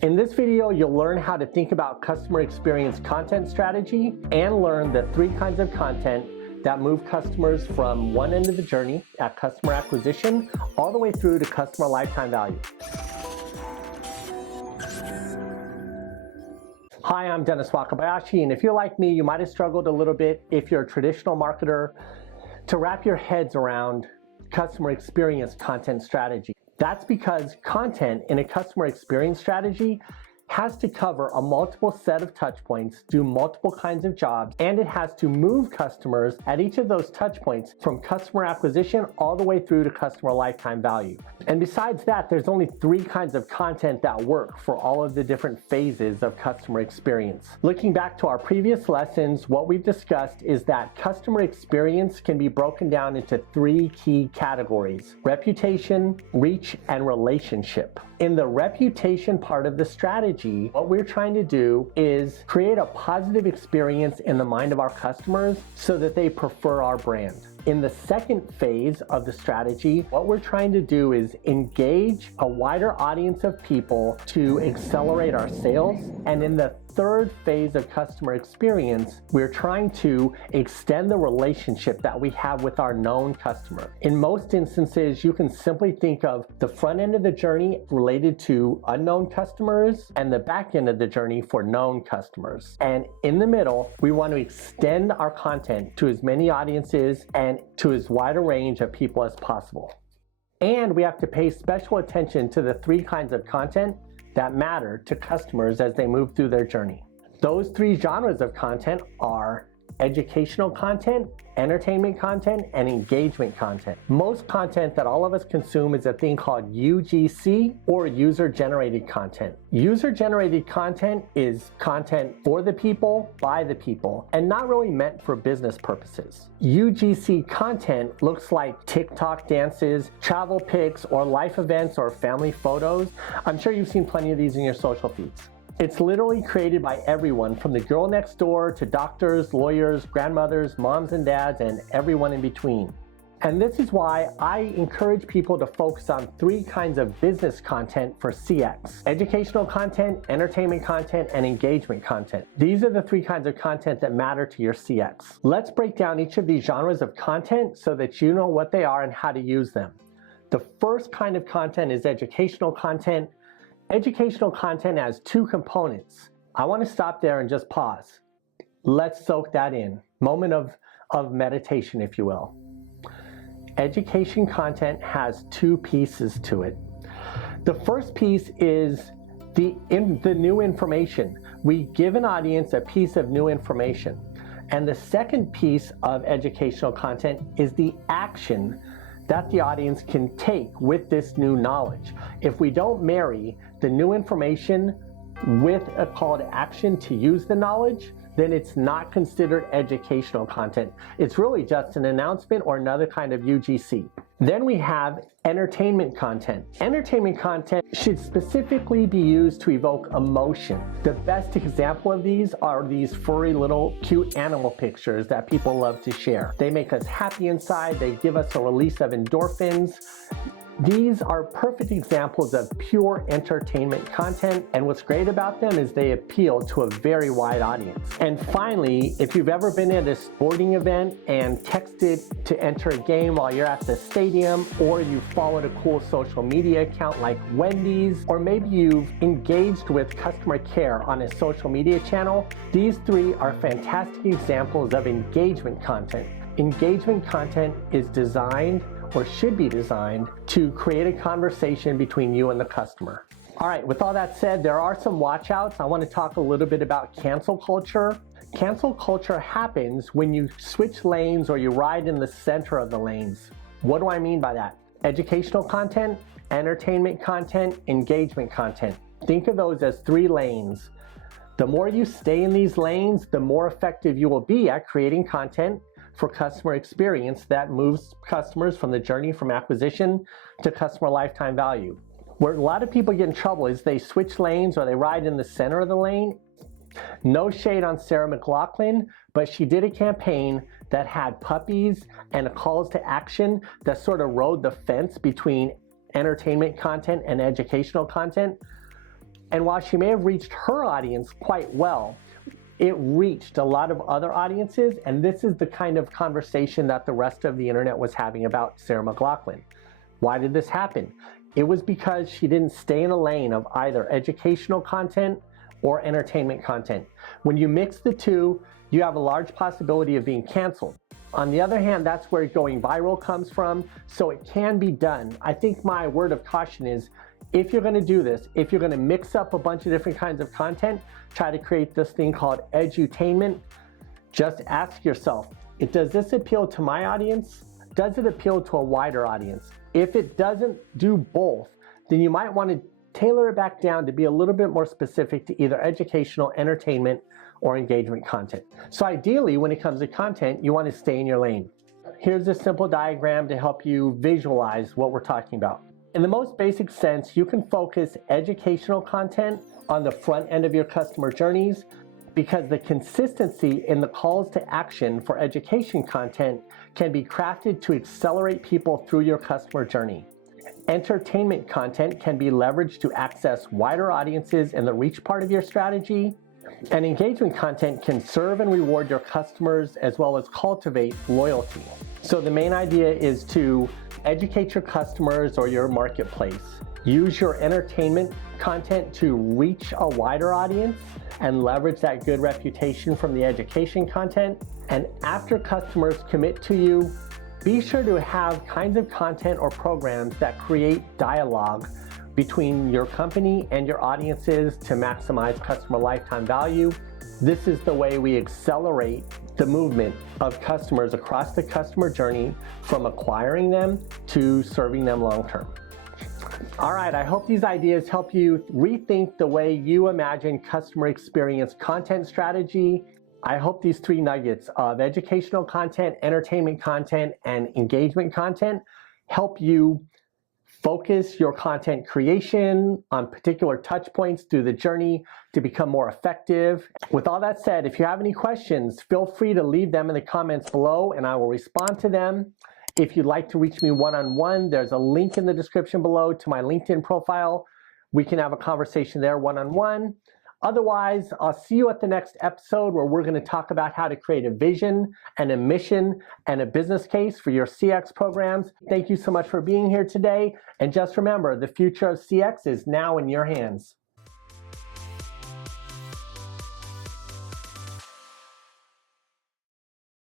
In this video, you'll learn how to think about customer experience content strategy and learn the 3 kinds of content that move customers from one end of the journey at customer acquisition all the way through to customer lifetime value. Hi, I'm Dennis Wakabayashi, and if you're like me, you might have struggled a little bit if you're a traditional marketer to wrap your heads around customer experience content strategy. That's because content in a customer experience strategy has to cover a multiple set of touch points, do multiple kinds of jobs, and it has to move customers at each of those touch points from customer acquisition all the way through to customer lifetime value. And besides that, there's only 3 kinds of content that work for all of the different phases of customer experience. Looking back to our previous lessons, what we've discussed is that customer experience can be broken down into 3 key categories: reputation, reach, and relationship. In the reputation part of the strategy, what we're trying to do is create a positive experience in the mind of our customers so that they prefer our brand. In the second phase of the strategy, what we're trying to do is engage a wider audience of people to accelerate our sales. And in the third phase of customer experience, we're trying to extend the relationship that we have with our known customer. In most instances, you can simply think of the front end of the journey related to unknown customers and the back end of the journey for known customers. And in the middle, we want to extend our content to as many audiences and to as wide a range of people as possible. And we have to pay special attention to the 3 kinds of content that matter to customers as they move through their journey. Those 3 genres of content are educational content, entertainment content, and engagement content. Most content that all of us consume is a thing called UGC, or user-generated content. User-generated content is content for the people, by the people, and not really meant for business purposes. UGC content looks like TikTok dances, travel pics, or life events or family photos. I'm sure you've seen plenty of these in your social feeds. It's literally created by everyone, from the girl next door to doctors, lawyers, grandmothers, moms and dads, and everyone in between. And this is why I encourage people to focus on 3 kinds of business content for CX: educational content, entertainment content, and engagement content. These are the 3 kinds of content that matter to your CX. Let's break down each of these genres of content so that you know what they are and how to use them. The first kind of content is educational content. Educational content has 2 components. I want to stop there and just pause. Let's soak that in. Moment of meditation, if you will. Education content has 2 pieces to it. The first piece is the new information. We give an audience a piece of new information. And the second piece of educational content is the action that the audience can take with this new knowledge. If we don't marry the new information with a call to action to use the knowledge, then it's not considered educational content. It's really just an announcement or another kind of UGC. Then we have entertainment content. Entertainment content should specifically be used to evoke emotion. The best example of these are these furry little cute animal pictures that people love to share. They make us happy inside. They give us a release of endorphins. These are perfect examples of pure entertainment content, and what's great about them is they appeal to a very wide audience. And finally, if you've ever been at a sporting event and texted to enter a game while you're at the stadium, or you followed a cool social media account like Wendy's, or maybe you've engaged with customer care on a social media channel, these 3 are fantastic examples of engagement content. Engagement content is designed, or should be designed, to create a conversation between you and the customer. All right, with all that said, there are some watch outs. I want to talk a little bit about cancel culture. Cancel culture happens when you switch lanes or you ride in the center of the lanes. What do I mean by that? Educational content, entertainment content, engagement content. Think of those as 3 lanes. The more you stay in these lanes, the more effective you will be at creating content for customer experience that moves customers from the journey from acquisition to customer lifetime value. Where a lot of people get in trouble is they switch lanes or they ride in the center of the lane. No shade on Sarah McLachlan, but she did a campaign that had puppies and calls to action that sort of rode the fence between entertainment content and educational content. And while she may have reached her audience quite well, it reached a lot of other audiences, and this is the kind of conversation that the rest of the internet was having about Sarah McLachlan. Why did this happen? It was because she didn't stay in a lane of either educational content or entertainment content. When you mix the two, you have a large possibility of being canceled. On the other hand, that's where going viral comes from, so it can be done. I think my word of caution is, if you're gonna do this, if you're gonna mix up a bunch of different kinds of content, try to create this thing called edutainment, just ask yourself, does this appeal to my audience? Does it appeal to a wider audience? If it doesn't do both, then you might want to tailor it back down to be a little bit more specific to either educational, entertainment, or engagement content. So ideally, when it comes to content, you want to stay in your lane. Here's a simple diagram to help you visualize what we're talking about. In the most basic sense, you can focus educational content on the front end of your customer journeys, because the consistency in the calls to action for education content can be crafted to accelerate people through your customer journey. Entertainment content can be leveraged to access wider audiences in the reach part of your strategy, and engagement content can serve and reward your customers as well as cultivate loyalty. So the main idea is to educate your customers or your marketplace. Use your entertainment content to reach a wider audience and leverage that good reputation from the education content. And after customers commit to you, be sure to have kinds of content or programs that create dialogue between your company and your audiences to maximize customer lifetime value. This is the way we accelerate the movement of customers across the customer journey from acquiring them to serving them long term. All right, I hope these ideas help you rethink the way you imagine customer experience content strategy. I hope these 3 nuggets of educational content, entertainment content, and engagement content help you focus your content creation on particular touch points through the journey to become more effective. With all that said, if you have any questions, feel free to leave them in the comments below and I will respond to them. If you'd like to reach me one-on-one, there's a link in the description below to my LinkedIn profile. We can have a conversation there one-on-one. Otherwise, I'll see you at the next episode where we're going to talk about how to create a vision and a mission and a business case for your CX programs. Thank you so much for being here today. And just remember, the future of CX is now in your hands.